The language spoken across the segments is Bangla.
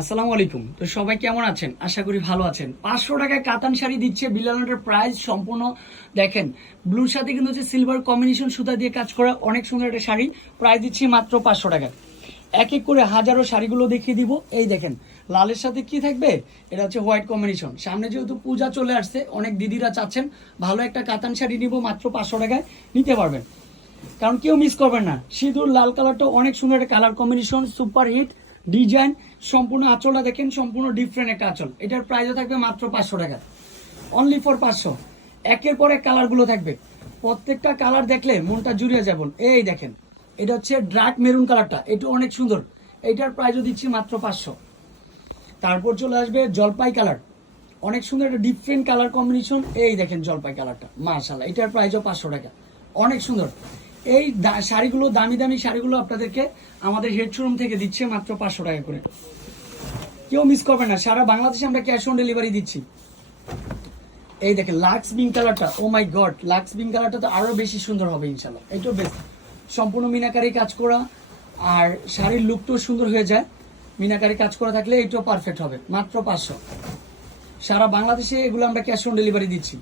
আসসালামু আলাইকুম। তো সবাই কেমন আছেন? আশা করি ভালো আছেন। পাঁচশো টাকায় কাতান শাড়ি দিচ্ছে বিলানোটার প্রাইস সম্পূর্ণ। দেখেন ব্লুর সাথে কিন্তু হচ্ছে সিলভার কম্বিনেশন সুতা দিয়ে কাজ করা অনেক সুন্দর একটা শাড়ি। প্রাইস দিচ্ছি মাত্র পাঁচশো টাকা এক এক করে হাজারো শাড়িগুলো দেখিয়ে দিব। এই দেখেন, লালের সাথে কি থাকবে? এটা হচ্ছে হোয়াইট কম্বিনেশন সামনে যেহেতু পূজা চলে আসছে, অনেক দিদিরা চাচ্ছেন, ভালো একটা কাতান শাড়ি নিব মাত্র পাঁচশো টাকায়। নিতে পারবেন। কারণ কেউ মিস করবেন না। সিঁদুর লাল কালারটা অনেক সুন্দর একটা colour combination super hit design, সম্পূর্ণ আঁচলটা দেখেন, সম্পূর্ণ ডিফারেন্ট একটা আঁচল। এটার প্রাইসও থাকবে মাত্র পাঁচশো টাকা। অনলি ফর পাঁচশো। একের পর এক কালারগুলো থাকবে। প্রত্যেকটা কালার দেখলে মনটা জুড়িয়ে যাবেন এই দেখেন, এটা হচ্ছে ড্রাক মেরুন কালারটা এটা অনেক সুন্দর। এইটার প্রাইসও দিচ্ছি মাত্র পাঁচশো। তারপর চলে আসবে জলপাই কালার অনেক সুন্দর একটা ডিফারেন্ট কালার কম্বিনেশন এই দেখেন জলপাই কালারটা মাশাল্লাহ এটার প্রাইসও পাঁচশো টাকা। অনেক সুন্দর। এই শাড়িগুলো, দামি দামি শাড়িগুলো আপনাদেরকে আমাদের হেড শোরুম থেকে দিচ্ছে মাত্র পাঁচশো টাকা করে। কেউ মিস করবে না, সারা বাংলাদেশে আমরা ক্যাশ অন ডেলিভারি দিচ্ছি। এই দেখেন লাক্স বিং কালারটা ও মাই গড লাক্স বিং কালারটা তো আরও বেশি সুন্দর হবে ইনশাল্লাহ এটাও বেস্ট সম্পূর্ণ মিনাকারি কাজ করা, আর শাড়ির লুকটাও সুন্দর হয়ে যায়। মিনাকারি কাজ করা থাকলে এটাও পারফেক্ট হবে, মাত্র পাঁচশো। সারা বাংলাদেশে এগুলো আমরা ক্যাশ অন ডেলিভারি দিচ্ছি।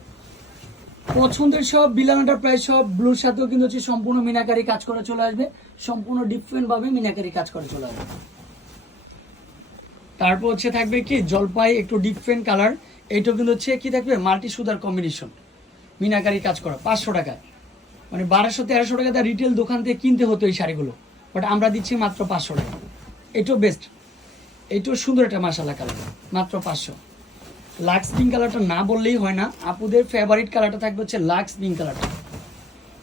পছন্দের সব বিলানাটার প্রায় সব ব্লুর সাথেও কিন্তু হচ্ছে সম্পূর্ণ মিনাকারি কাজ করে চলে আসবে। সম্পূর্ণ ডিফারেন্ট ভাবে মিনাকারি কাজ করে চলে আসবে। তারপর হচ্ছে থাকবে কি, জলপাই একটু ডিফারেন্ট কালার এইটাও কিন্তু হচ্ছে কি থাকবে মাল্টি সুদার কম্বিনেশন মিনাকারি কাজ করা, পাঁচশো টাকা। মানে বারোশো, তেরোশো টাকা তার রিটেল দোকান থেকে কিনতে হতো এই শাড়িগুলো। বাট আমরা দিচ্ছি মাত্র পাঁচশো টাকা। এটাও বেস্ট এটাও সুন্দর একটা মাসালা কালার মাত্র পাঁচশো। লাক্স পিঙ্ক কালারটা না বললেই হয় না। আপুদের ফেভারিট কালারটা থাকবে হচ্ছে লাক্স পিঙ্ক কালারটা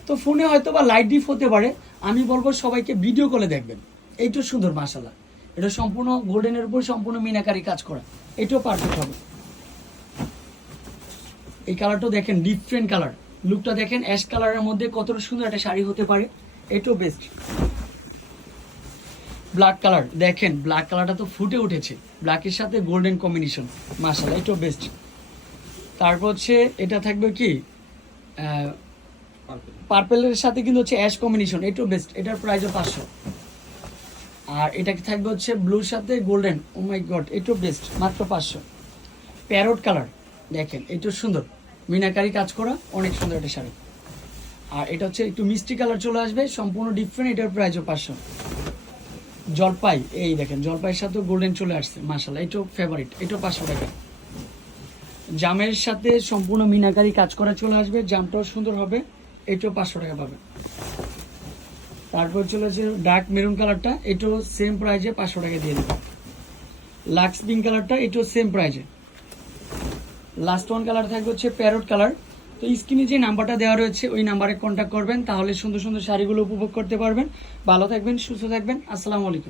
তো ফোনে হয়তো বা লাইট ডিপ হতে পারে। আমি বলব সবাইকে ভিডিও কলে দেখবেন। এইটাও সুন্দর মাসালা এটা সম্পূর্ণ গোল্ডেনের উপর সম্পূর্ণ মিনাকারি কাজ করা। এটাও পারফেক্ট হবে। এই কালারটাও দেখেন ডিফারেন্ট কালার লুকটা দেখেন অ্যাশ কালারের মধ্যে কতটা সুন্দর একটা শাড়ি হতে পারে। এটাও বেস্ট ব্ল্যাক কালার দেখেন ব্ল্যাক কালারটা তো ফুটে উঠেছে। ব্ল্যাকের সাথে গোল্ডেন কম্বিনেশন মাসালা এটাও বেস্ট তারপর হচ্ছে, এটা থাকবে কি? পার্পেলের সাথে কিন্তু হচ্ছে অ্যাশ কম্বিনেশন এটাও বেস্ট এটার প্রাইসও পাঁচশো। আর এটা থাকবে হচ্ছে ব্লুর সাথে গোল্ডেন ও মাই গড এটাও বেস্ট মাত্র পাঁচশো। প্যারোট কালার দেখেন, এটাও সুন্দর। মিনাকারি কাজ করা, অনেক সুন্দর একটা শাড়ি। আর এটা হচ্ছে একটু মিষ্টি কালার চলে আসবে, সম্পূর্ণ ডিফারেন্ট এটার প্রাইসও পাঁচশো। জলপাই, এই দেখেন, জলপাইয়ের সাথে গোল্ডেন চলে আসছে মাসাল্লাহ এটাও ফেভারিট এটাও পাঁচশো টাকা। জামের সাথে সম্পূর্ণ মিনাকারি কাজ করা চলে আসবে, জামটাও সুন্দর হবে, এটাও পাঁচশো টাকা পাবে। তারপর চলে আসছে ডার্ক মেরুন কালারটা এটাও সেম প্রাইজে পাঁচশো টাকা দিয়ে দেবে। লাক্স পিঙ্ক কালারটা এটাও সেম প্রাইজে লাস্ট ওয়ান কালার থাকবে হচ্ছে প্যারট কালার তো স্ক্রিনে যে নাম্বারটা দেওয়া রয়েছে, ওই নাম্বারে কন্ট্যাক্ট করবেন। তাহলে সুন্দর সুন্দর শাড়িগুলো উপভোগ করতে পারবেন। ভালো থাকবেন, সুস্থ থাকবেন। আসসালামু আলাইকুম।